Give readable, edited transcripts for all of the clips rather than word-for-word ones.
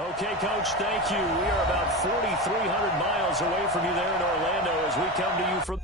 Okay, Coach, thank you. We are about 4,300 miles away from you there in Orlando as we come to you from...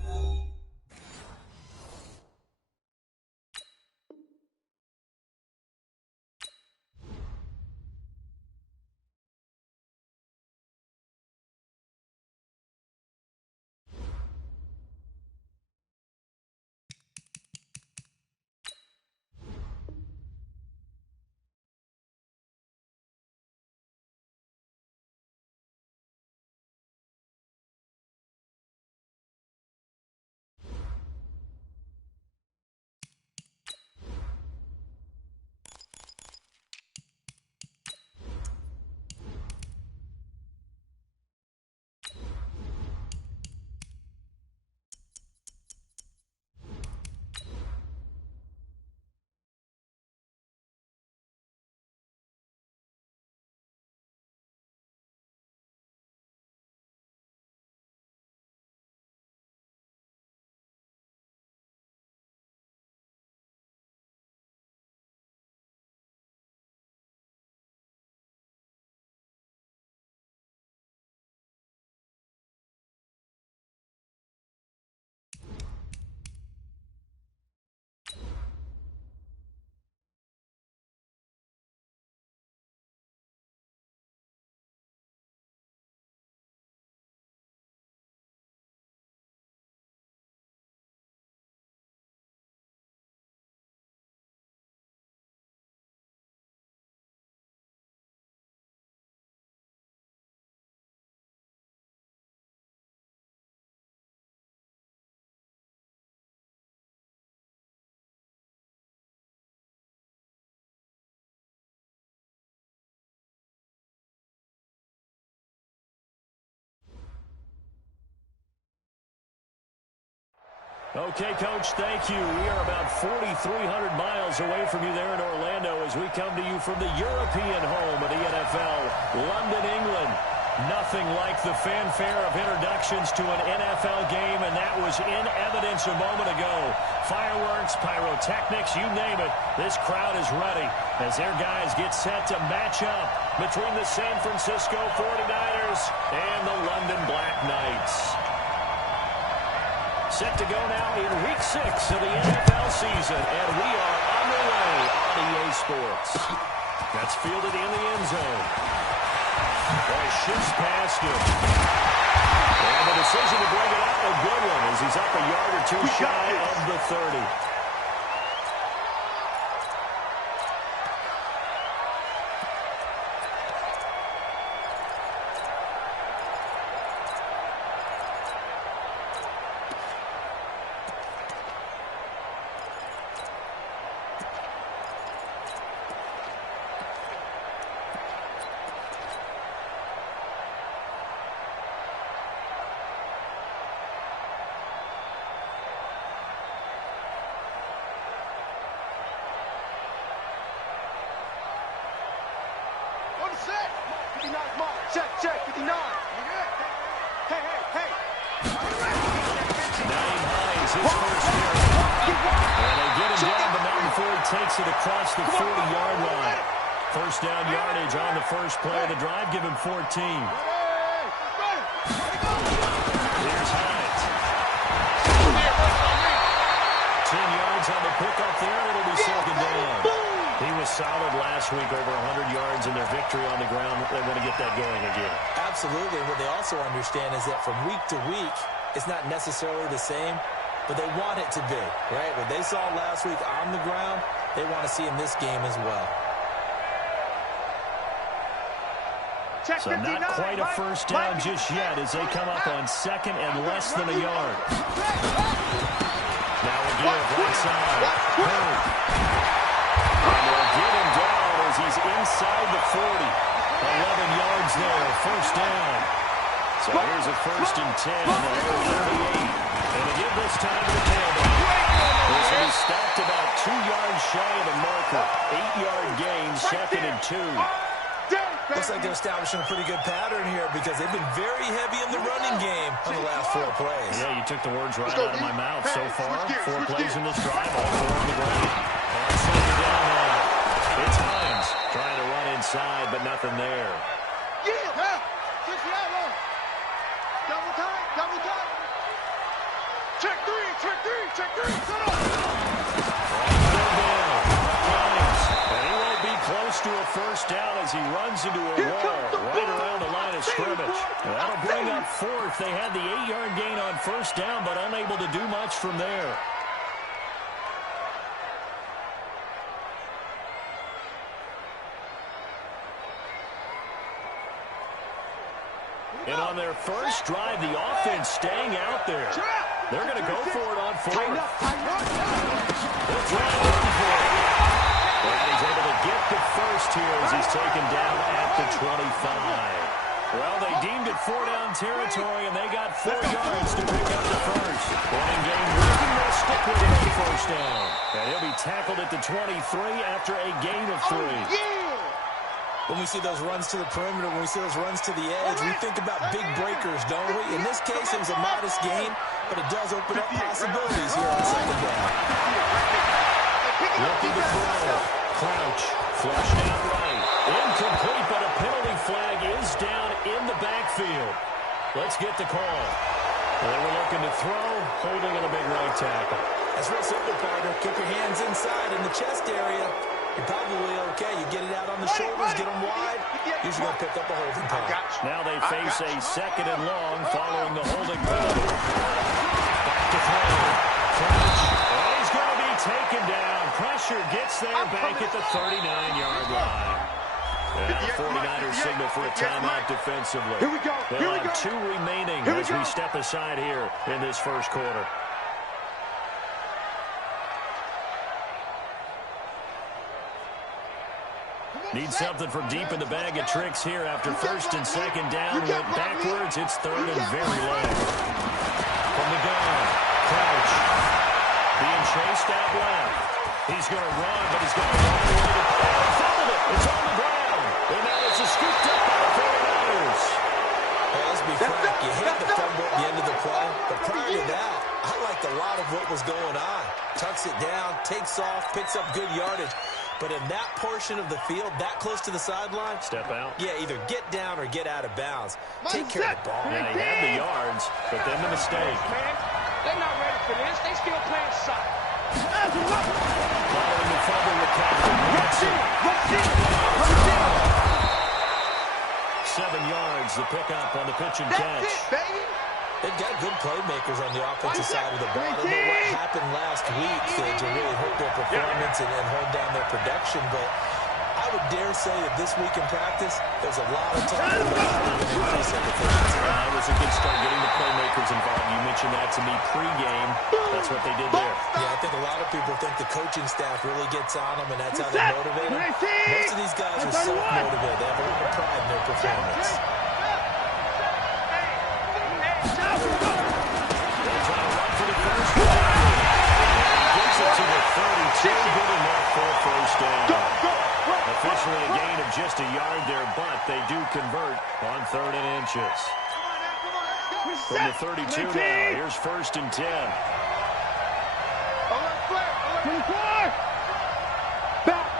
Okay, Coach, thank you. We are about 4,300 miles away from you there in Orlando as we come to you from the European home of the NFL, London, England. Nothing like the fanfare of introductions to an NFL game, and that was in evidence a moment ago. Fireworks, pyrotechnics, you name it. This crowd is ready as their guys get set to match up between the San Francisco 49ers and the London Black Knights. Set to go now in Week 6 of the NFL season, and we are underway on EA Sports. That's fielded in the end zone. Boy, shifts past him. And the decision to bring it out, a good one, as he's up a yard or two shy of the 30. Check, 59. Hey. Naeem Hines, his first carry. And they get him down, but not before he takes it across the 40-yard line. First down yardage on the first play of the drive. Give him 14. Here's Hines. 10 yards on the pickup there. It'll be second down. He was solid last week, over 100 yards in their victory on the ground. They want to get that going again. Absolutely. What they also understand is that from week to week, it's not necessarily the same, but they want it to be, right? What they saw last week on the ground, they want to see in this game as well. So not quite a first down just yet as they come up on second and less than a yard. Now we give right side. And they'll get him down as he's inside the 40. 11 yards there, first down. So here's a 1st and 10 at 38. And again this time to the tailback. This will be stopped about 2 yards shy of the marker. 8-yard gain, 2nd and 2. Looks like they're establishing a pretty good pattern here because they've been very heavy in the running game on the last 4 plays. Yeah, you took the words right out of my mouth so far. 4 plays in this drive, all 4 on the ground. On second down now, it's Hines trying to run inside, but nothing there. Double time, double time. Check three, check three, check three. Set up. And he won't be close to a first down as he runs into a wall right around the line of scrimmage. That'll bring up fourth. They had the 8-yard gain on first down, but unable to do much from there. And on their first drive, the offense staying out there. They're going to go for it on fourth. They'll try to run for it. And he's able to get the first here as he's taken down at the 25. Well, they deemed it 4-down territory, and they got 4 yards to pick up the first. Running game working. They'll stick with it on first down. And he'll be tackled at the 23 after a gain of 3. When we see those runs to the perimeter, when we see those runs to the edge, we think about big breakers, don't we? In this case, it was a modest gain, but it does open up possibilities here on second down. Looking to throw. Crouch. Flushed out right. Incomplete, but a penalty flag is down in the backfield. Let's get the call. They were looking to throw, holding in a big right tackle. That's real simple, partner. Keep your hands inside in the chest area. You're probably okay. You get it out on the shoulders, get them wide. Usually going to pick up a holding penalty. Now they face a 2nd and long following the holding penalty. Back to throw. Crouch. And he's going to be taken down. Pressure gets there back at the 39-yard line. And the 49ers signal for a timeout defensively. Here we go. They'll have 2 remaining as we step aside here in this first quarter. Need something from deep in the bag of tricks here after 1st and 2nd down. Went backwards. It's 3rd and very low. From the gun, Crouch. Being chased out left. He's going to run, but he's going to run away to the play. He fouled it. It's on the ground. And now it's a scooped up by the 49ers. Hey, let's be frank. You hit the fumble at the end of the play. But prior to that, I liked a lot of what was going on. Tucks it down, takes off, picks up good yardage. But in that portion of the field, that close to the sideline, step out. Yeah, either get down or get out of bounds. Take care of the ball. Yeah, he had the yards, but then the mistake. Man, they're not ready for this. They still playing soccer. Following the fumble with Captain Watson. 7 yards, the pickup on the pitch and catch. That's it, baby. They've got good playmakers on the offensive side of the ball. I don't know what happened last week to really hurt their performance and hold down their production, but I would dare say that this week in practice, there's a lot of talk about how they're going to increase their efficiency. It was a good start getting the playmakers involved. You mentioned that to me pregame. That's what they did there. Yeah, I think a lot of people think the coaching staff really gets on them, and that's how they motivate them. Most of these guys are self-motivated. They have a lot of pride in their performance. Officially a gain of just a yard there, but they do convert on 3rd and inches. From the 32 now, here's 1st and 10. Back.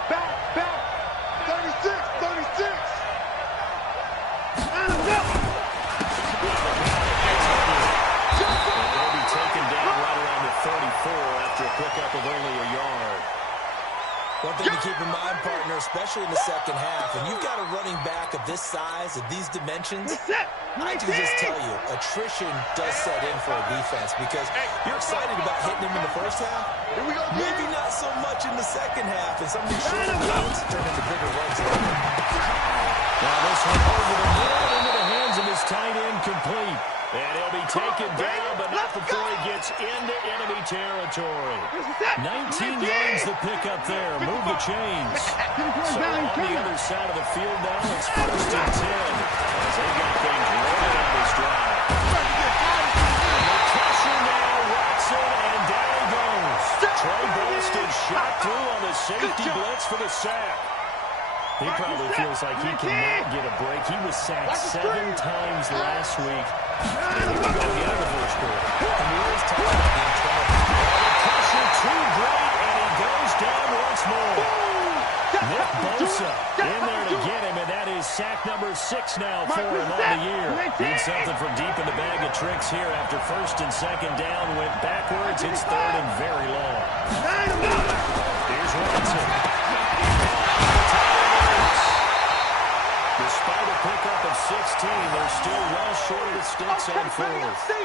36. They'll be taken down right around the 34 after a pickup of only a yard. One thing to keep in mind, partner, especially in the second half, when you've got a running back of this size, of these dimensions, I can just tell you, attrition does set in for a defense because you're excited about hitting him in the first half. Maybe not so much in the second half, and some of these shorter gains turn into bigger runs later. Now this one over the head into the hands of his tight end complete. And he'll be taken down, but not before he gets into enemy territory. 19 yards the pickup there. Move the chains. So on the other side of the field now, it's 1st and 10. As they got things rolling on this drive. Pressure now, Watson, and down he goes. Trey Boston shot through on the safety blitz for the sack. He probably feels like he cannot get a break. He was sacked 7 times last week. And he would go again in the first quarter. And we always talk about the internal. The pressure too great, and he goes down once more. Nick Bosa in there to get him, and that is sack number 6 now for him on the year. Need something from deep in the bag of tricks here after first and second down. Went backwards. It's third and very long. Here's Watson. Despite a pickup of 16, they're still well short of the sticks on fourth.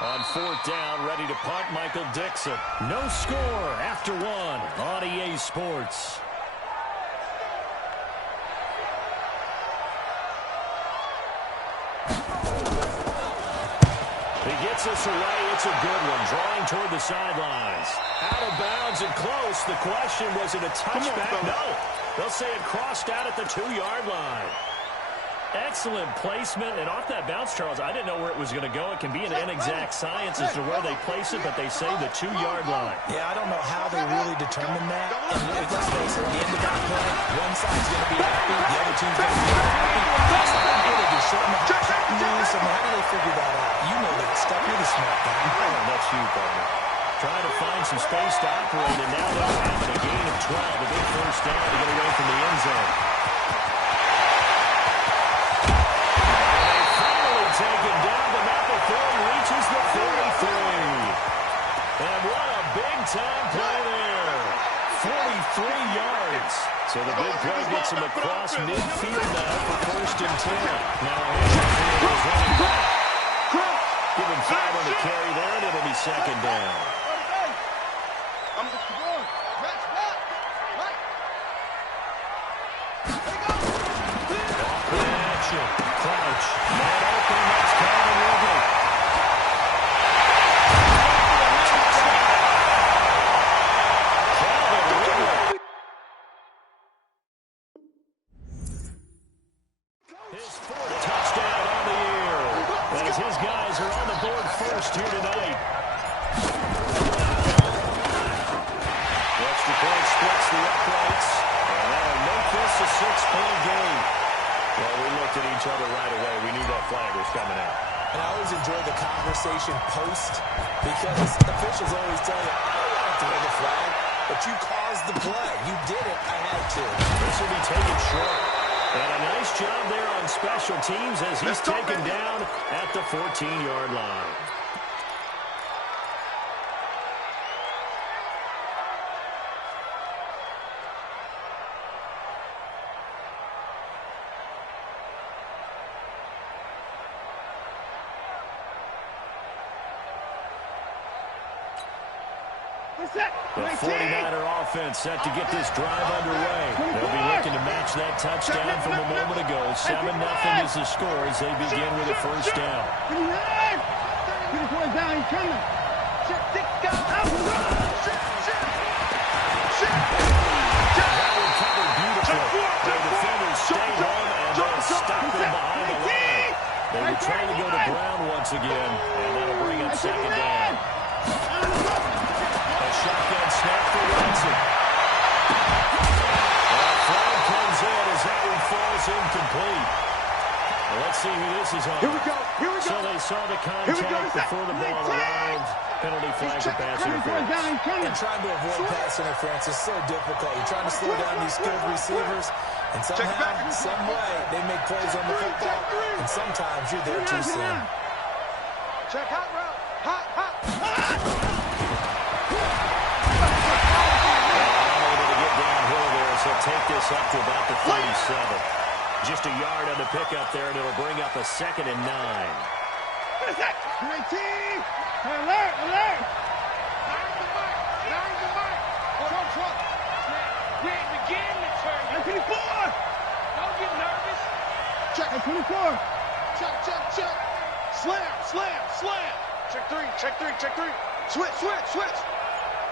On fourth down, ready to punt, Michael Dixon. No score after one on EA Sports. He gets us away. It's a good one. Drawing toward the sidelines. Out of bounds and close. The question, was it a touchback? No. They'll say it crossed out at the 2-yard line. Excellent placement, and off that bounce, Charles, I didn't know where it was going to go. It can be an inexact science as to where they place it, but they say the 2-yard line. Yeah, I don't know how they really determine that. And let's face it, at the end of that play, one side's going to be happy, the other team's going to be happy. That's not good. They just shorten the half news. I mean, how do they figure that out? You know that stuff. You're the smart guy. Oh, that's you, partner. Trying to find some space to operate, and now they're having a gain of 12, a big first down to get away from the end zone. Taken down, but not before he reaches the 43. And what a big-time play there. 43 yards. So the big play gets him across midfield now for first and 10. Now Andrew is running back. Give him 5 on the carry there, and it'll be second down. Crouch. Man open. That's Calvin Ridley. Calvin Ridley. His 4th touchdown on the year. As his guys are on the board first here tonight. The extra point splits the uprights. And that'll make this a 6-point game. Well, we looked at each other right away. We knew that flag was coming out. And I always enjoy the conversation post because officials always tell you, I don't want to throw the flag, but you caused the play. You did it. I had to. This will be taken short. And a nice job there on special teams as he's taken down at the 14-yard line. The 49er offense set to get this drive underway. They'll be looking to match that touchdown from a moment ago. 7-0 is the score as they begin with a first down. That one covered beautifully. The defenders stayed home and they'll stop him behind the line. They were trying to go to Brown once again, and that'll bring up second down. Shotgun snap for Watson. Flag comes in as that one falls incomplete. Well, let's see who this is on. Here we go. So they saw the contact before the ball arrived. Penalty flag for pass interference. And trying to avoid pass interference is so difficult. You're trying to slow down these skilled receivers, and somehow, some way, they make plays on the football, and sometimes you're there too soon. Check hot route. Hot. He'll take this up to about the 37. Just a yard on the pickup there, and it'll bring up a 2nd and 9. Alert! We ain't beginning to turn. 24! Don't get nervous. Check. 24. Check. Slam. Check 3. Switch.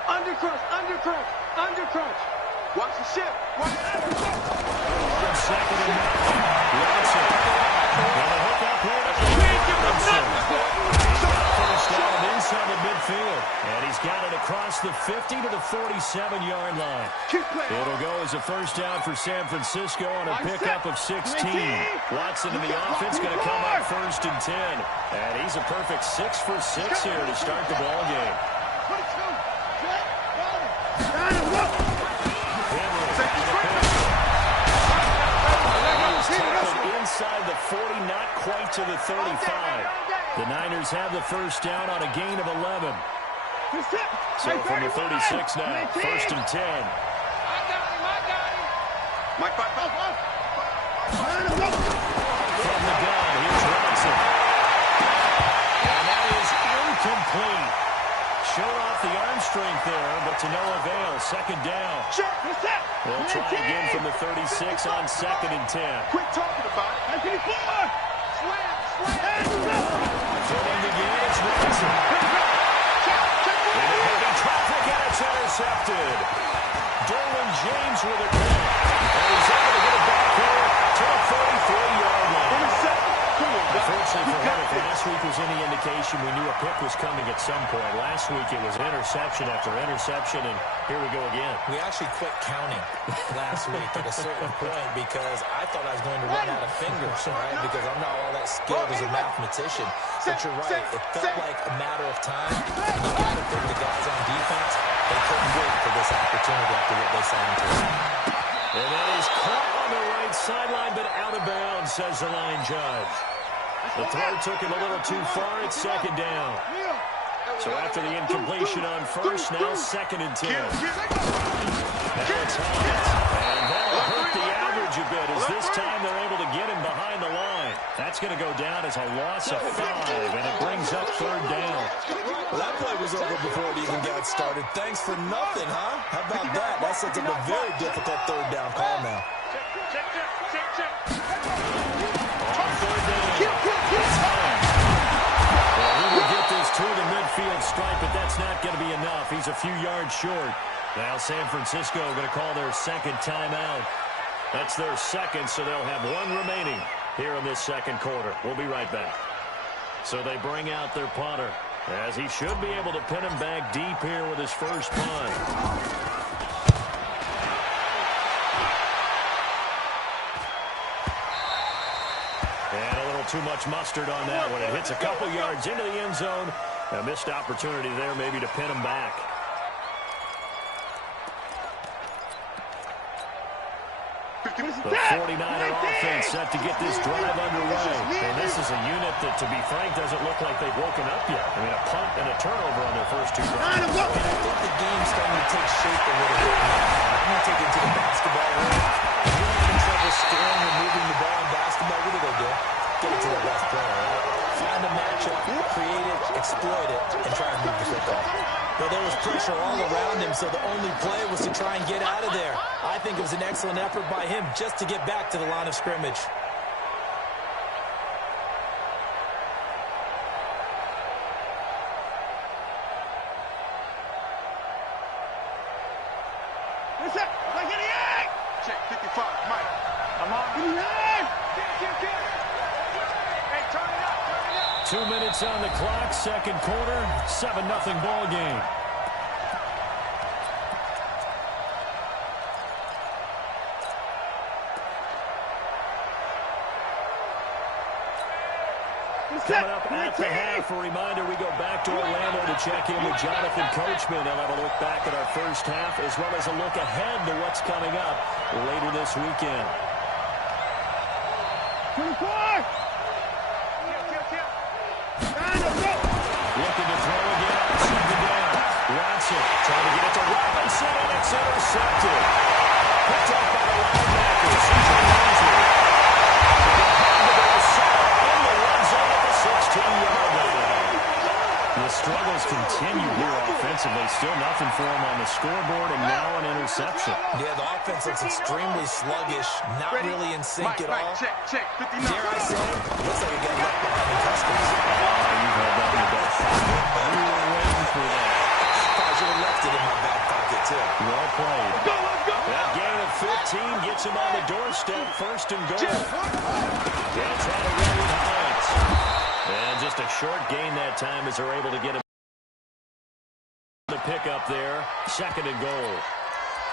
Undercrunch. Watch the ship. On 2nd and 9. Watson. And a hook up here to Robinson. He's got first down inside the midfield. And he's got it across the 50 to the 47-yard line. It'll go as a first down for San Francisco on a pickup of 16. Watson and the offense going to come up first and 10. And he's a perfect 6 for 6 here to start the ball game. 40, not quite to the 35. The Niners have the first down on a gain of 11. So from the 36 now, first and 10. I got him. Mike, From the gun, here's Robinson. And that is incomplete. Showed off the arm strength there, but to no avail. Second down. They'll try again from the 36 on second and 10. Quit talking about it. Throwing again, it's Robinson. Into heavy traffic, and it's intercepted. Derwin James with a catch. And he's able to get it back here to the 43-yard line. Unfortunately for him, if last week was any indication, we knew a pick was coming at some point. Last week it was interception after interception, and here we go again. We actually quit counting last week at a certain point because I thought I was going to run out of fingers, right? Because I'm not all that skilled as a mathematician. But you're right. It felt like a matter of time. And you got to think the guys on defense, they couldn't wait for this opportunity after what they signed to. And that is caught on the right sideline, but out of bounds, says the line judge. The throw took him a little too far. It's second down. So after the incompletion on first, now second and 10. Now it's Hines. And that'll hurt the average a bit as this time they're able to get him behind the line. That's going to go down as a loss of 5, and it brings up third down. Well, that play was over before it even got started. Thanks for nothing, huh? How about that? That sets up a very difficult third down call now. On third down. Well, he will get this to the midfield stripe, but that's not going to be enough. He's a few yards short. Now San Francisco going to call their second timeout. That's their second, so they'll have one remaining here in this second quarter. We'll be right back. So they bring out their punter, as he should be able to pin him back deep here with his first punt. Too much mustard on that one. It hits a couple yards into the end zone. A missed opportunity there maybe to pin him back. The 49er offense set to get this drive underway. And this is a unit that, to be frank, doesn't look like they've woken up yet. I mean, a punt and a turnover on their first two drives. And I think the game's starting to take shape a little bit now. I'm going to take it to the basketball area. If you're having trouble scoring or moving the ball in basketball, what do? Get it to the best player, right? Find a matchup, create it, exploit it, and try and move the football. But there was pressure all around him, so the only play was to try and get out of there. I think it was an excellent effort by him just to get back to the line of scrimmage. Check 55, Mike. I'm on. 2 minutes on the clock, second quarter, 7-0 ball game. Coming up at the half, a reminder, we go back to Orlando to check in with Jonathan Coachman. He'll have a look back at our first half as well as a look ahead to what's coming up later this weekend. 24! Looking to throw again on second down. Watson trying to get it to Robinson, and it's intercepted. Picked up by the linebacker, C.J. Mosley. In the red zone at the 16-yard line. The struggles continue here offensively. Still nothing for him on the scoreboard, and now an interception. Yeah, the offense looks extremely sluggish, not really in sync at all. Check, 59. Dare I say, looks like it got left behind in customs. You've had that in your back pocket. You were waiting for that. I should have left it in my back pocket, too. Well played. That gain of 15 gets him on the doorstep, first and goal. They'll try to run with Hines. And just a short gain that time as they're able to get him the pick up there, second and goal.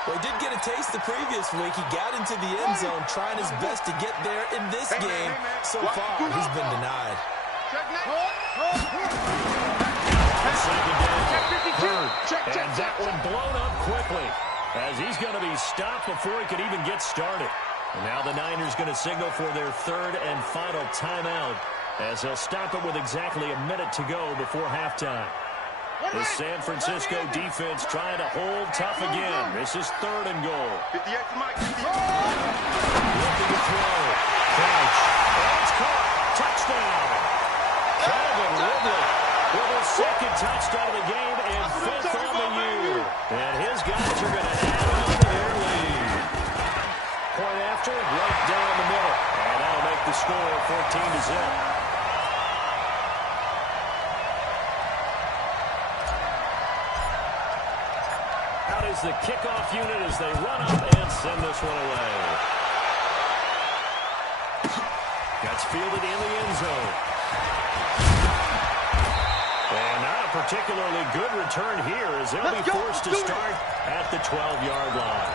Well, he did get a taste the previous week. He got into the end zone trying his best to get there in this game. So far, he's been denied. Second down, Hurd, and that one blown up quickly as he's going to be stopped before he could even get started. And now the Niners going to signal for their third and final timeout as they'll stop it with exactly a minute to go before halftime. The San Francisco defense trying to hold tough again. This is third and goal. 58 to Mike. Looking to throw. Crouch. And it's caught. Touchdown. Calvin Ridley with his second touchdown of the game and fifth on the year. And his guys are going to add on to their lead. Point after, right down the middle. And that'll make the score 14-0. The kickoff unit as they run up and send this one away. Gets fielded in the end zone. And not a particularly good return here as they'll be forced to start at the 12-yard line.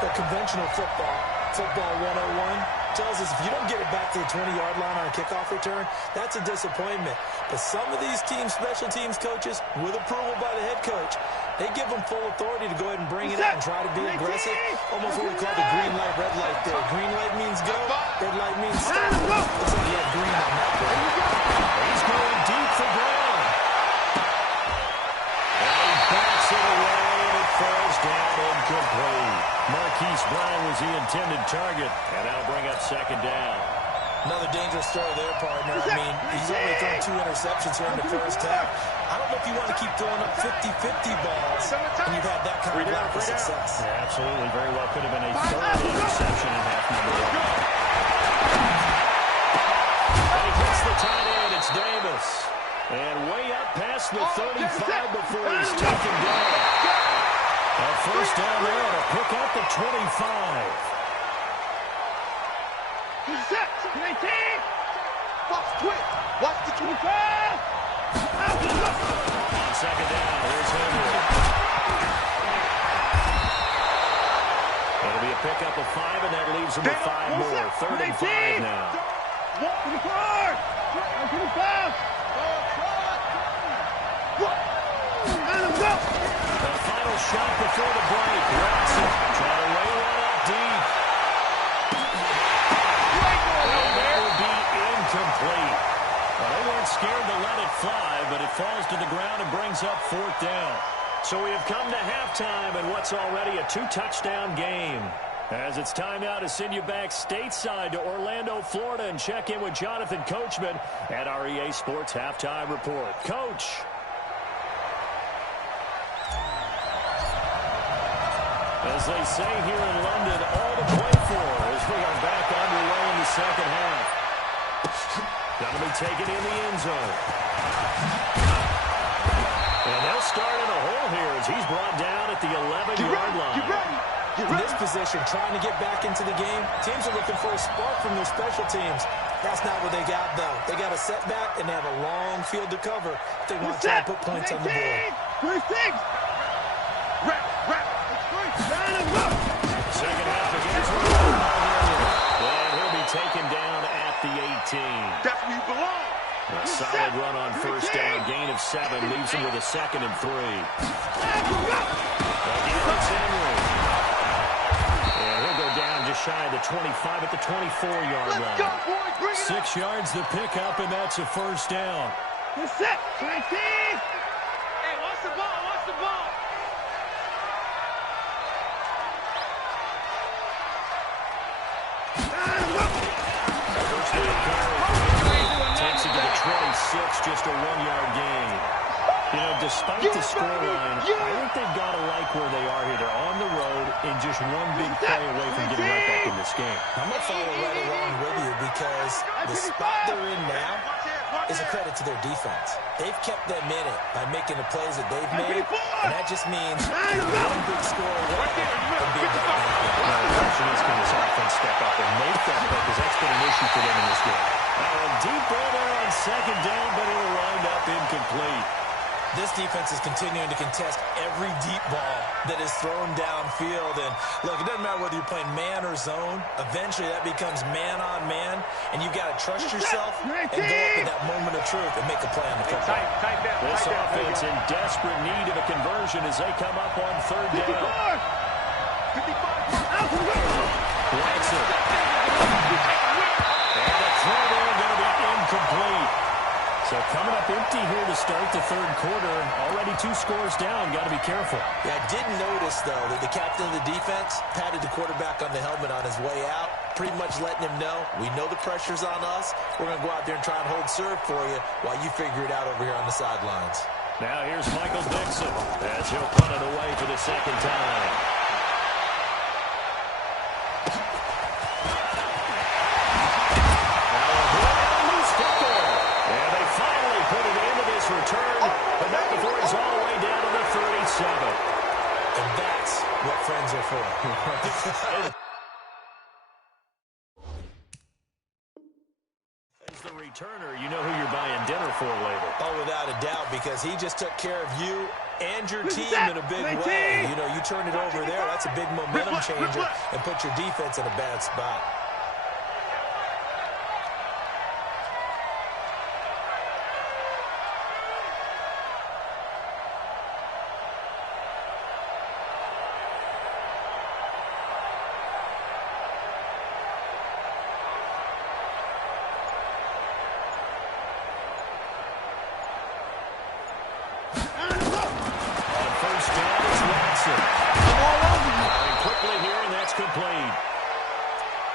The conventional football 101, tells us if you don't get it back to the 20-yard line on a kickoff return, that's a disappointment. But some of these teams, special teams coaches, with approval by the head coach, they give them full authority to go ahead and bring it out and try to be aggressive. Almost what we call the green light, red light there. Green light means go, red light means stop. Looks like you have green on that play. He's going deep for Brown. And he backs it away, and it falls down incomplete. Marquise Brown was the intended target, and that'll bring up second down. Another dangerous throw there, partner. I mean, he's only thrown 2 interceptions here in the first half. I don't know if you want to keep throwing up 50-50 balls when you've had that kind of lack of success. Yeah, absolutely. Very well could have been a third interception in half number 1. And he gets the tight end. It's Davis. And way up past the 35 before he's taken down. A first down there to pick up the 25. Watch the 25. On second down, here's Henry. It'll be a pickup of 5, and that leaves him with 5 more. Third and 5 now. The final shot before the break. Watson trying to lay one up deep. And that will be incomplete. Well, they weren't scared to let it fly, but it falls to the ground and brings up fourth down. So we have come to halftime in what's already a 2-touchdown game. As it's time now to send you back stateside to Orlando, Florida, and check in with Jonathan Coachman at our EA Sports Halftime Report. Coach. As they say here in London, all to play for as we are back underway in the second half. Going to be taken in the end zone. And they'll start in a hole here as he's brought down at the 11-yard line. In this position, trying to get back into the game, teams are looking for a spark from their special teams. That's not what they got, though. They got a setback, and they have a long field to cover if they want to try to put points on the board. Second half begins with and he'll be taken down at the 18. That's where you belong. A solid run on first down. Gain of 7 leaves him with a 2nd and 3. Again, it's Henry. And he'll go down just shy of the 25 at the 24-yard line. Go, boys. 6 yards the pickup, and that's a first down. Hey, watch the ball. Watch the ball. Takes it to the 26, just a 1-yard gain. You know, despite the scoreline, I think they've got to like where they are here. They're on the road and just one big play away from getting right back in this game. I'm going to follow right along with you because the spot they're in now is a credit to their defense. They've kept them in it by making the plays that they've made, and that just means one big score away from being right back in. Now, the question is, can this offense step up and make that play, because that's been an issue for them in this game. Deep ball there on second down, but it'll wind up incomplete. This defense is continuing to contest every deep ball that is thrown downfield. And, look, it doesn't matter whether you're playing man or zone. Eventually, that becomes man-on-man, and you've got to trust yourself and go up in that moment of truth and make a play on the football. This offense in desperate need of a conversion as they come up on third down. Likes it. So coming up empty here to start the third quarter. Already 2 scores down. Got to be careful. Yeah, I did notice, though, that the captain of the defense patted the quarterback on the helmet on his way out, pretty much letting him know, we know the pressure's on us. We're going to go out there and try and hold serve for you while you figure it out over here on the sidelines. Now here's Michael Dixon as he'll punt it away for the second time. Return, but not before he's all the way down to the 37. And that's what friends are for. As the returner, you know who you're buying dinner for later. Oh, without a doubt, because he just took care of you and your team in a big way. You know, you turn it over there, that's a big momentum changer, and put your defense in a bad spot.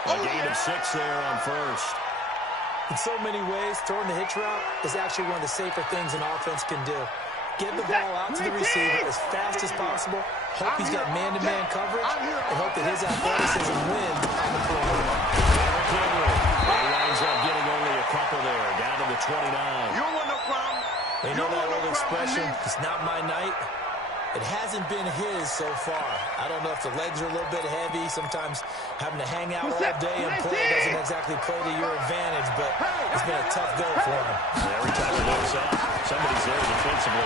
A gain of 6 there on first. In so many ways, throwing the hitch route is actually one of the safer things an offense can do. Get the ball out to the receiver as fast as possible, hope he's got man-to-man coverage, and hope that his athleticism wins on the perimeter. He winds up getting only a couple there, down to the 29. You don't want no problem. They know that old expression, it's not my night. It hasn't been his so far. I don't know if the legs are a little bit heavy. Sometimes having to hang out all day and play doesn't exactly play to your advantage, but it's been a tough go for him. Every time he looks up, somebody's there defensively.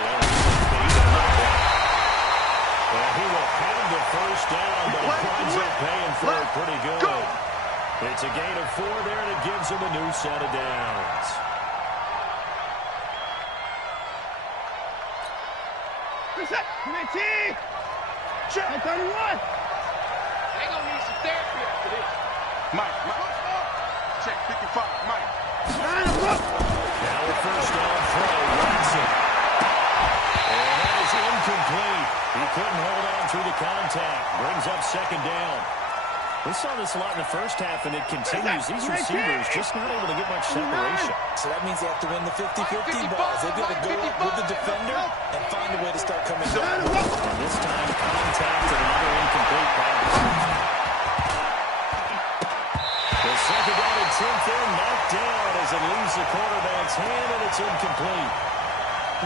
And he will have the first down, but he winds up paying for it pretty good. It's a gain of 4 there, and it gives him a new set of downs. Reset. 19. Check. 31. They gonna need some therapy after this. Mike. Check 55. Mike. Now the first down throw. Watson. And that is incomplete. He couldn't hold on through the contact. Brings up second down. We saw this a lot in the first half, and it continues. These receivers just not able to get much separation. So that means they have to win the 50-50 balls. They've got to go up with the defender and find a way to start coming down. And this time, contact and another incomplete pass. The second down and 10th there, knocked down as it leaves the quarterback's hand, and it's incomplete.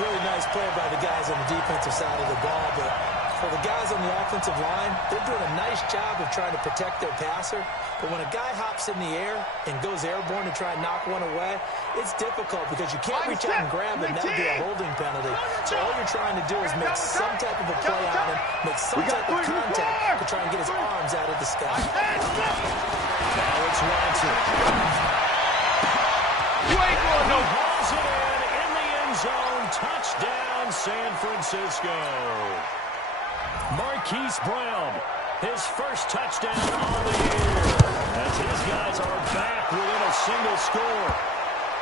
Really nice play by the guys on the defensive side of the ball, but for the guys on the offensive line, they're doing a nice job of trying to protect their passer. But when a guy hops in the air and goes airborne to try and knock one away, it's difficult because you can't reach out and grab it, and that would be a holding penalty. So all you're trying to do is make some type of a play on him, make some type of contact to try and get his arms out of the sky. Now it's Watson. No, hauls it in the end zone. Touchdown, San Francisco. Marquise Brown, his first touchdown on the year, as his guys are back within a single score.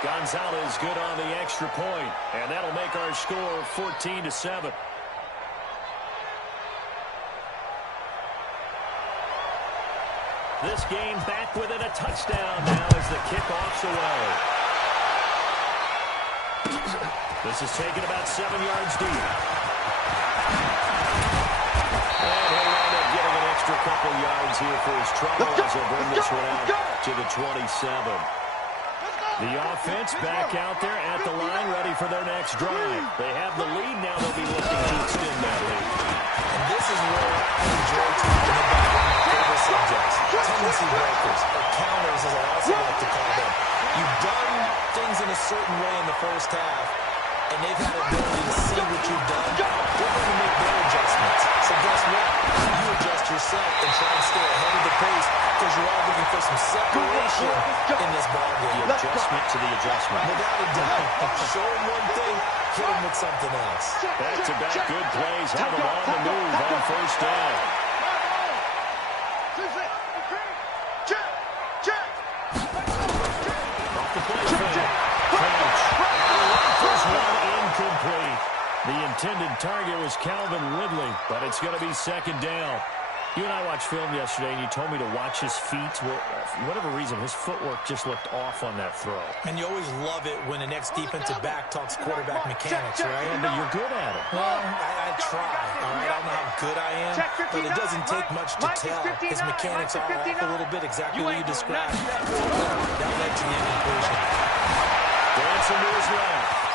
Gonzalez good on the extra point, and that'll make our score 14-7. This game back within a touchdown now as the kickoff's away. This is taken about 7 yards deep. And he'll wind up getting an extra couple yards here for his trouble as he'll bring this one out to the 27. The offense back out there at the line, ready for their next drive. They have the lead now. They'll be looking to extend that lead. And this is where I enjoy talking about one of my favorite subjects, tendency breakers, or counters as I also like to call them. You've done things in a certain way in the first half, and they've had the ability to see what you've done. They're going to make their adjustments. So guess what? You adjust yourself and try and stay ahead of the pace because you're all looking for some separation in this ballgame. The adjustment to the adjustment. Without a doubt. Show them one thing, hit them with something else. Back-to-back good plays. Have them on the move on first down. Off the play fake. Coach. intended target was Calvin Ridley, but it's going to be second down. You and I watched film yesterday, and you told me to watch his feet. Well, for whatever reason, his footwork just looked off on that throw. And you always love it when the next defensive back talks quarterback mechanics, right? Yeah, but you're good at it. Well, I try. All right, I don't know how good I am, but it doesn't take much to tell. His mechanics are off a little bit, exactly what you described. That led to the incompletion. Dancing to his left.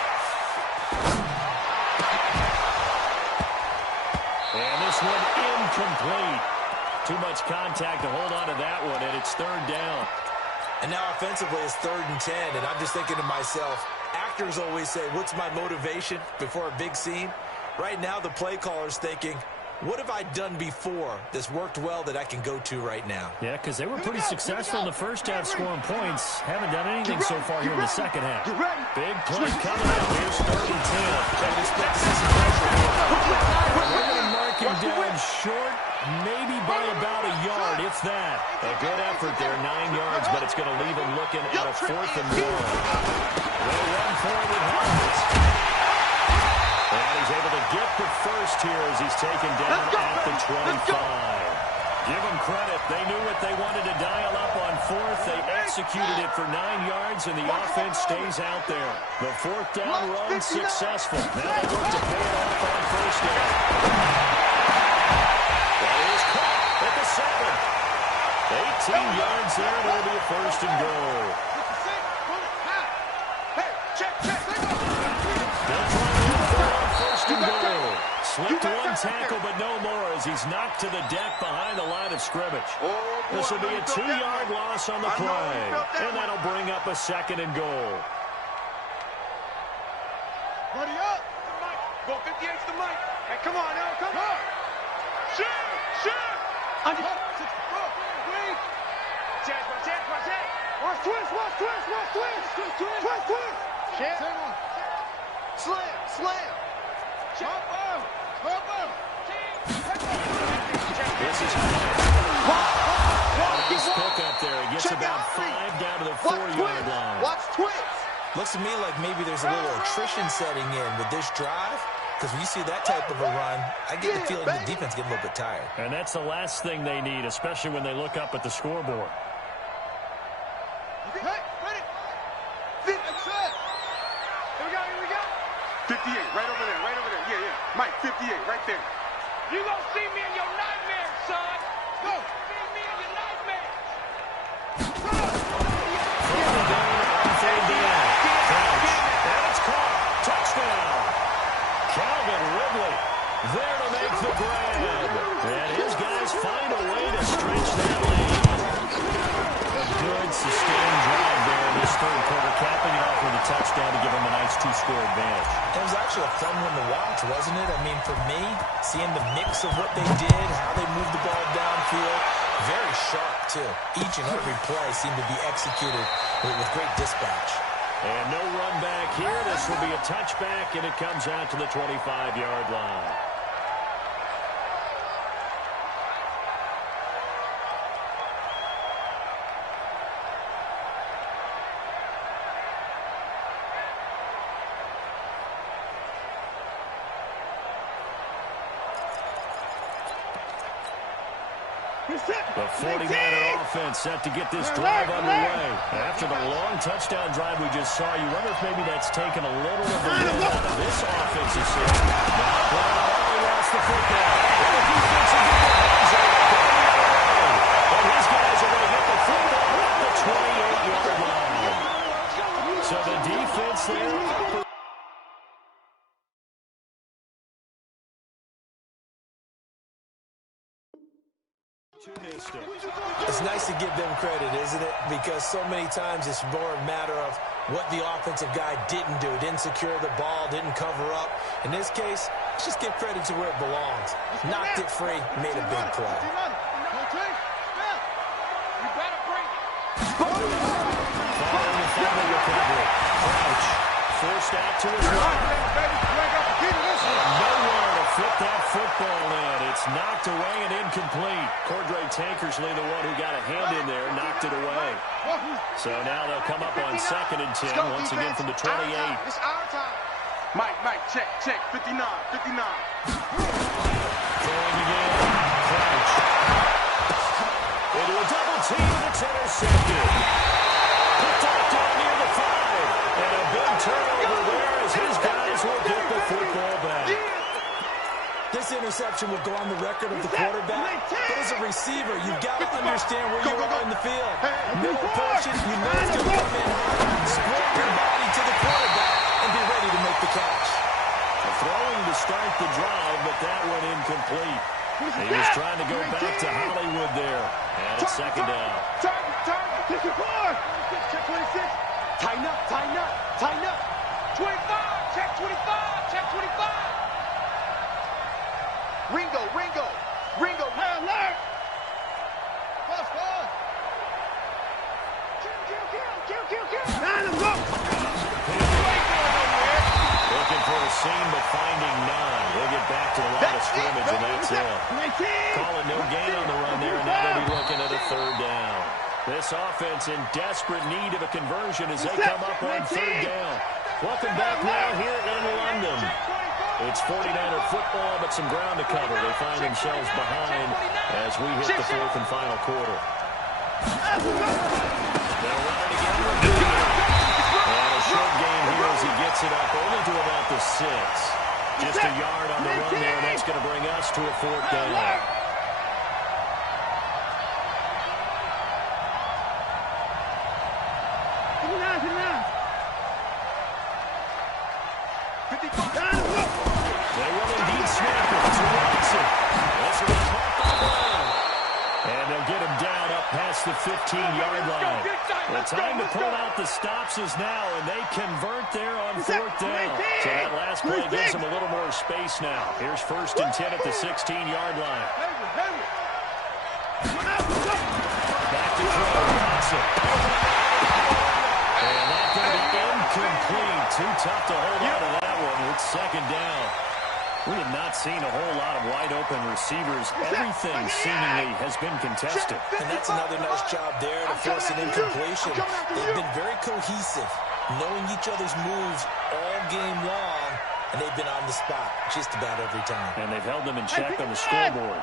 And this one incomplete. Too much contact to hold on to that one, and it's third down. And now offensively it's 3rd and 10, and I'm just thinking to myself, actors always say, what's my motivation before a big scene? Right now the play caller's thinking, what have I done before that's worked well that I can go to right now? Yeah, because they were pretty successful in the first half scoring points. Haven't done anything so far here in the second half. Big play coming up. Here's 3rd and 10. Can't expect to see some pressure. They're going to mark him down short, maybe by about a yard, if that. A good effort there, 9 yards, but it's going to leave him looking at a 4th and 1. They'll run forward with Harris. And he's able to get the first here as he's taken down at the 25. Give them credit. They knew what they wanted to dial up on 4th. They executed it for 9 yards, and the offense stays out there. The 4th down run successful. Now they look to pay it off on 1st down. That is caught at the 7. 18 yards there, and it'll be a 1st and goal. Slipped one tackle, but no more as he's knocked to the deck behind the line of scrimmage. This will be a 2-yard loss on the play, and that'll bring up a 2nd and goal. Buddy up. Go 58's the mic. Hey, come on now, come on. Shoot, shoot. Under. Wait. Watch. Watch twist. Slam. Jump up. This is nice pick up there. It gets about 5 down to the 4-yard line. Watch twist. Looks to me like maybe there's a little attrition setting in with this drive, because when you see that type of a run, I get the feeling the defense getting a little bit tired. And that's the last thing they need, especially when they look up at the scoreboard. Hey, ready? That's it. Here we go. 58, right over there. Yeah. Mike, 58, right there. You gonna see me in your nightmares, son. Go. See me in your nightmares. And it's caught. Touchdown. Calvin Ridley there to make the grab. And his guys find a way to stretch that lead. A good sustained drive there in this 3rd quarter, capping it off with a touchdown to give them a nice 2-score advantage. It was actually a fun one to watch, wasn't it? I mean, for me, seeing the mix of what they did, how they moved the ball downfield, very sharp, too. Each and every play seemed to be executed with great dispatch. And no run back here. This will be a touchback, and it comes out to the 25-yard line. The 49er offense set to get this drive underway. After the long touchdown drive we just saw, you wonder if maybe that's taken a little of the wind out of this offensive system. Now Brown lost the football. And the defensive hands are going away. And his guys are going to get the football at the 28-yard line. So the defense there. It's nice to give them credit, isn't it? Because so many times it's more a matter of what the offensive guy didn't do. Didn't secure the ball, didn't cover up. In this case, let's just give credit to where it belongs. Knocked it free, made a big play. Crouch forced out to his right. Nowhere to fit that football in. It's knocked away and incomplete. Cordray Tankersley, the one who got a hand in there, knocked it away. So now they'll come up on 2nd and 10, once again from the 28. It's our time. Mike, check, 59. Throwing again. Crunch. Into a double team, and it's intercepted. Picked up down near the 5. And a big turnover there as his guys will get the football back. This interception will go on the record of the quarterback, but as a receiver, you've got to understand where you are in the field. Middle portion, you know it's going to come in hard. Spread your body to the quarterback and be ready to make the catch. Throwing to start the drive, but that one incomplete. He was trying to go back to Hollywood there. And it's second down. Check 26. Tighten up. 25, check 25. Ringo, alert! Kill. Line him up! Looking for a seam, but finding none. We'll get back to the line of scrimmage, and that's it. Call it no gain on the run there, and now they'll be looking at a third down. This offense in desperate need of a conversion as they come up on third down. Welcome back now here in London. It's 49er football, but some ground to cover. They find themselves behind as we hit the fourth and final quarter. They'll run it again. And a short game here as he gets it up only to about the 6. Just a yard on the run there. That's going to bring us to a fourth down. They will indeed snap it to Watson. This will be caught by Brown. And they'll get him down up past the 15-yard line. The time to pull out the stops is now, and they convert there on fourth down. So that last play gives them a little more space now. Here's 1st and 10 at the 16-yard line. Back to throw, Watson. And that's going to be incomplete. Too tough to hold on to that one. It's second down. We have not seen a whole lot of wide-open receivers. Everything seemingly has been contested. And that's another nice job there to force an incompletion. They've been very cohesive, knowing each other's moves all game long, and they've been on the spot just about every time. And they've held them in check on the scoreboard.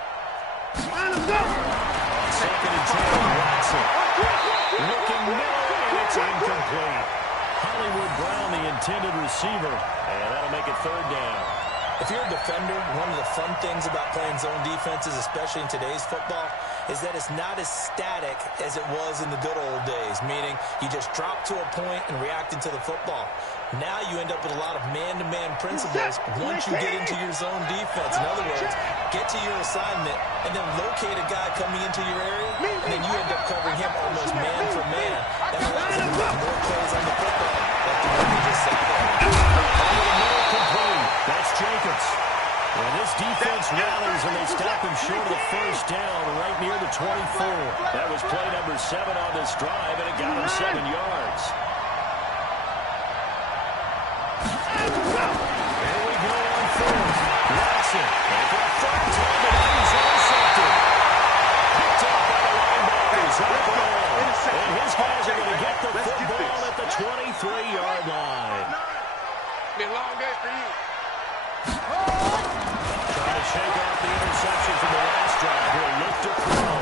Second and 10, Watson. Looking middle, and it's incomplete. Hollywood Brown, the intended receiver, and that'll make it third down. If you're a defender, one of the fun things about playing zone defenses, especially in today's football, is that it's not as static as it was in the good old days, meaning you just drop to a point and react into the football. Now you end up with a lot of man-to-man principles once you get into your zone defense. In other words, get to your assignment and then locate a guy coming into your area, and then you end up covering him almost man for man. That allows you to make more plays on the football, like the one we just saw there. That's Jacobs. And this defense rallies, and they stop him short of the first down right near the 24. That was play number 7 on this drive, and it got him 7 yards. Here we go on fourth. Watson. And for a third time, and he's intercepted. Picked up by the linebackers. And his guys are going to get the football at the 23-yard line. Been a long day for you. Trying to shake off the interception from the last drive. He'll look to throw.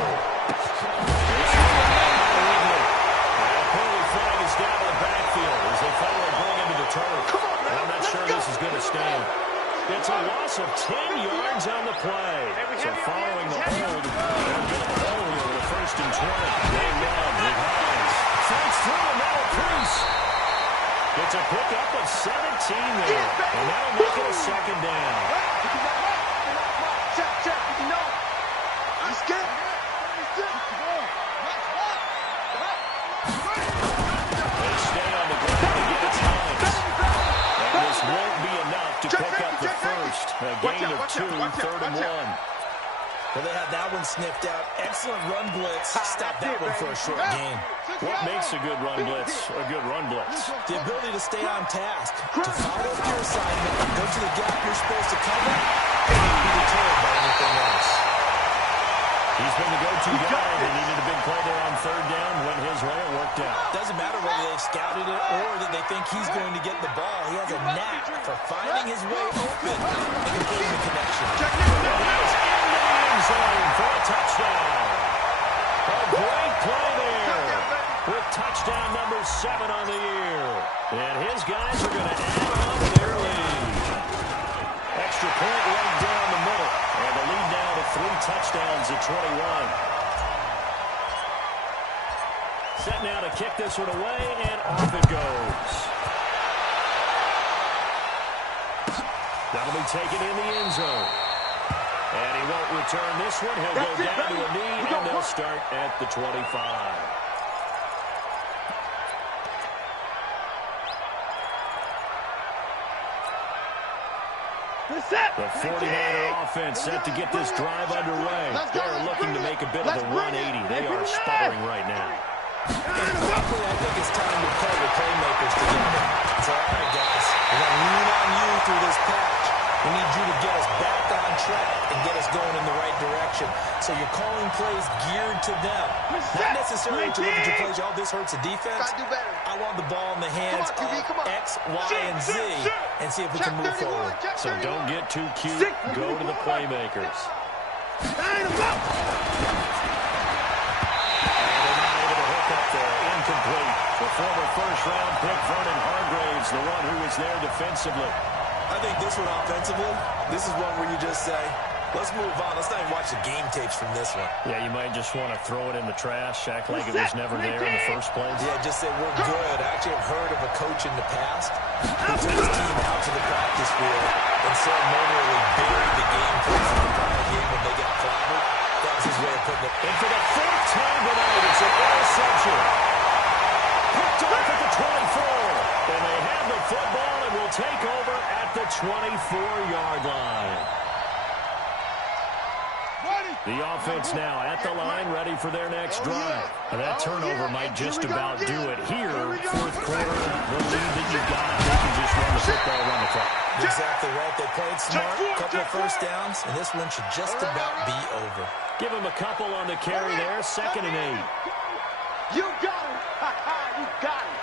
And a penalty flag is down in the backfield as they finally bring him to the turf. I'm not sure this is going to stand. It's a loss of 10 yards on the play. So following the hold, they'll get a hole here with a 1st and 20. They run with Hines. Fights through and that'll crease. It's a pickup of 17 there, and that'll make it a second down. Check, you know. He's good. They stay on the ground to get its Hines. And this won't be enough to pick up the first. A gain of 2, 3rd and 1. Well, they had that one sniffed out. Excellent run blitz. Stop that one for a short gain. What makes a good run blitz a good run blitz? The ability to stay on task, to follow up your assignment, go to the gap you're supposed to cover, and not be deterred by anything else. He's been the go-to guy. They needed a big play there on third down. Went his way. It worked out. Doesn't matter whether they've scouted it or that they think he's going to get the ball. He has a knack for finding his way open and completing the connection. And he's into the end zone for a touchdown. A great play there with touchdown number 7 on the year. And his guys are going to add on to their lead. Extra point right down the middle. And the lead now to 3 touchdowns at 21. Set now to kick this one away, and off it goes. That'll be taken in the end zone. And he won't return this one. He'll go down to a knee, and they'll start at the 25. The 49er offense set to get this drive underway. They're looking to make a bit of a 180. They are sputtering right now. Frankly, I think it's time to pull the playmakers together. So, all right, guys, we're going to lean on you through this patch. We need you to get us back on track and get us going in the right direction. So you're calling plays geared to them. Not necessarily to look at your plays, oh, this hurts the defense. I want the ball in the hands of X, Y, and Z and see if we can move forward. So don't get too cute. Go to the playmakers. Incomplete. The former first-round pick, Vernon Hargraves, the one who was there defensively. I think this one offensively, this is one where you just say, let's move on. Let's not even watch the game tapes from this one. Yeah, you might just want to throw it in the trash, act like it was never there in the first place. Yeah, just say we're good. I actually have heard of a coach in the past who took his team out to the practice field and ceremonially buried the game plan from the prior game when they got clobbered. That was his way of putting it. And for the 4th time tonight, it's an interception. Picked off at the 24. And they have the football and will take over at the 24-yard line. The offense now at the line, ready for their next drive. And that turnover might just about do it here. 4th quarter, the lead that you got, they can just run the football, run the clock. Exactly right. They played smart, couple of first downs, and this one should just about be over. Give him a couple on the carry there, 2nd and 8. You got it. You got it.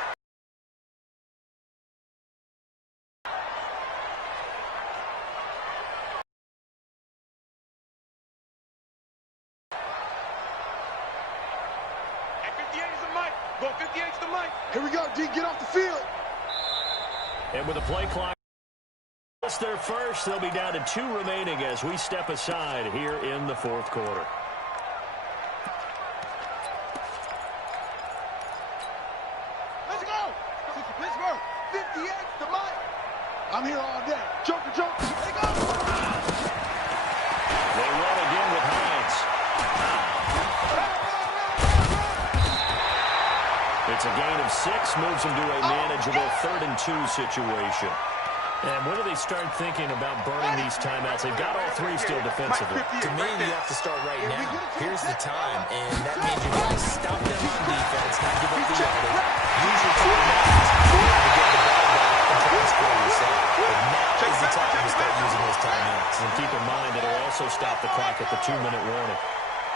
Go 58's the mic. Here we go, D. Get off the field. And with the play clock, it's their first. They'll be down to 2 remaining as we step aside here in the 4th quarter. Let's go. Pittsburgh. 58's the mic. I'm here all day. Joker, Joker. They go. They run again with Hines. It's a gain of 6, moves them to a manageable 3rd and 2 situation. And when do they start thinking about burning these timeouts? They've got all 3 still defensively. To me, you have to start right now. Here's the time, and that means you got to stop them on defense, not give up the yardage. Use your timeouts to get the ball back and try to score yourself. But now is the time to start using those timeouts. And keep in mind, it'll also stop the clock at the 2-minute warning.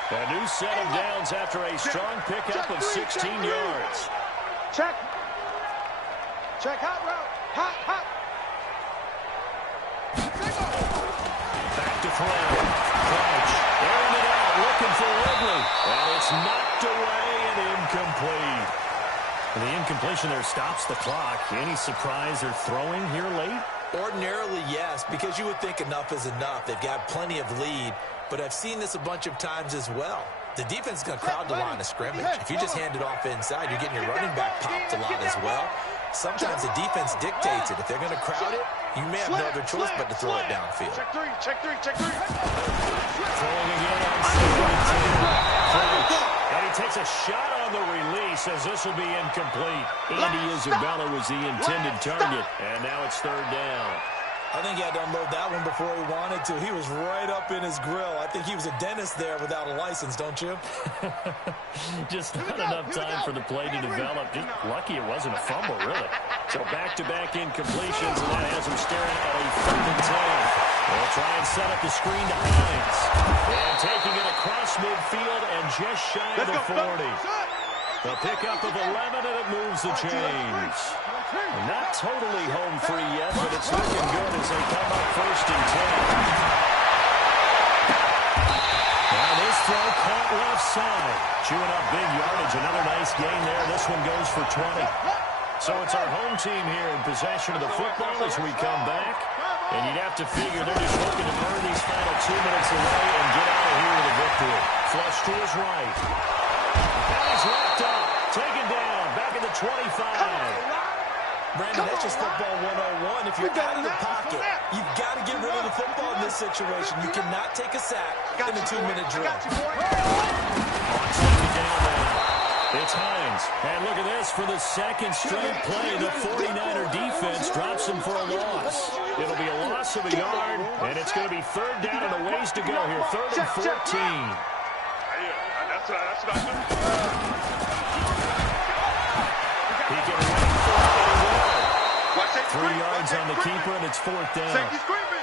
A new set of downs after a strong pickup of 16 yards. Check. Check hot route. Hot. Back to throw. Crouch. Airing it out. Looking for Ridley. And it's knocked away and incomplete. And the incompletion there stops the clock. Any surprise they're throwing here late? Ordinarily, yes, because you would think enough is enough. They've got plenty of lead, but I've seen this a bunch of times as well. The defense is going to crowd the line of scrimmage. If you just hand it off inside, you're getting your running back popped a lot as well. Sometimes the defense dictates it. If they're going to crowd it, you may have no other choice but to throw it downfield. Check three. Throwing again on 2. And he takes a shot on the release as this will be incomplete. Andy Isabella was the intended target, and now it's 3rd down. I think he had to unload that one before he wanted to. He was right up in his grill. I think he was a dentist there without a license, don't you? Just not enough time for the play to develop. Just lucky it wasn't a fumble, really. So back-to-back incompletions, and that has him staring at a 3rd and 10. They'll try and set up the screen to Hines. And taking it across midfield and just shy of the 40. The pickup of 11, and it moves the chains. Not totally home free yet, but it's looking good as they come up 1st and 10. Now this throw caught left side. Chewing up big yardage. Another nice gain there. This one goes for 20. So it's our home team here in possession of the football as we come back. And you'd have to figure they're just looking to burn these final 2 minutes away and get out of here with a victory. Flush to his right. And he's wrapped up. Taken down. Back at the 25. Brandon, that's just football 101. If you're out of the pocket, you've got to get rid of the football in this situation. You cannot take a sack in a 2-minute drill. On second down now. It's Hines. And look at this for the second straight play. The 49er defense drops him for a loss. It'll be a loss of a yard, and it's going to be 3rd down and a ways to go here. 3rd and 14. That's what I do. He can run for it, and he will. 3 yards on the keeper, and it's 4th down.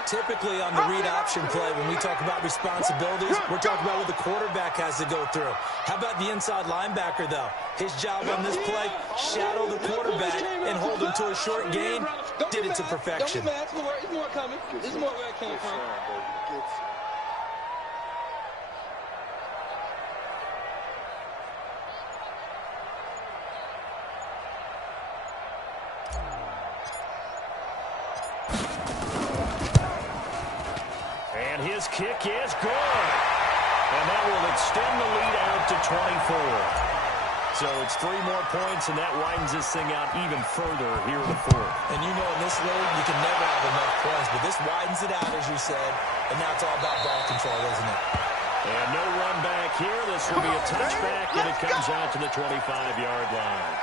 Typically on the read option play, when we talk about responsibilities, we're talking about what the quarterback has to go through. How about the inside linebacker, though? His job on this play, shadow the quarterback and hold him to a short gain. Did it to perfection. It's more coming. It's more where it came from. And his kick is good. And that will extend the lead out to 24. So it's 3 more points, and that widens this thing out even further here in the 4th. And you know in this league, you can never have enough points, but this widens it out, as you said, and now it's all about ball control, isn't it? And no run back here. This will be a touchback, and it comes out to the 25-yard line.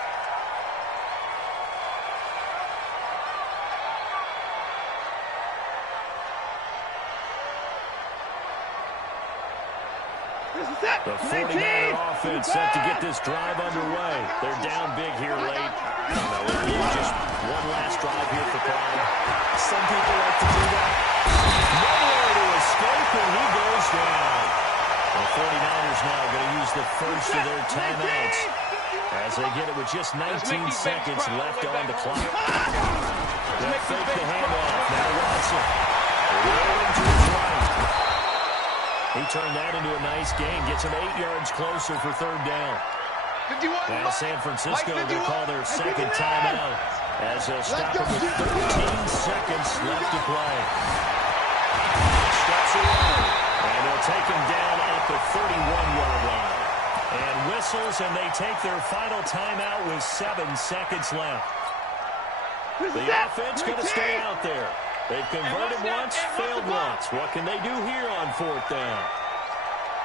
The 49er offense set to get this drive underway. They're down big here late. It'll be just one last drive here for Prime. Some people like to do that. Nowhere to escape, and he goes down. The 49ers now going to use the first of their timeouts as they get it with just 19 seconds left on the clock. They'll fake the handoff. Now Watson rolling to his right. He turned that into a nice gain. Gets him 8 yards closer for 3rd down. Now San Francisco going to call their second timeout as they'll stop him with 13 seconds left to play. Steps away, and they'll take him down at the 31-yard line. And whistles, and they take their final timeout with 7 seconds left. The offense going to stay out there. They've converted once, failed once. What can they do here on 4th down?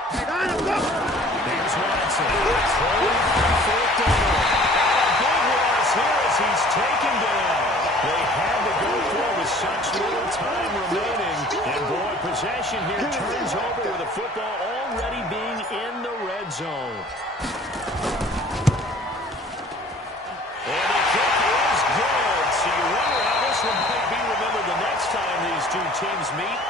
Here's Watson. Throwing from 4th down. A big loss here as he's taken down. They had to go for it with such little time remaining. And boy, possession here turns over with the football already being in the red zone. And the kick is good. So you wonder how this one might be remembered the next time these two teams meet.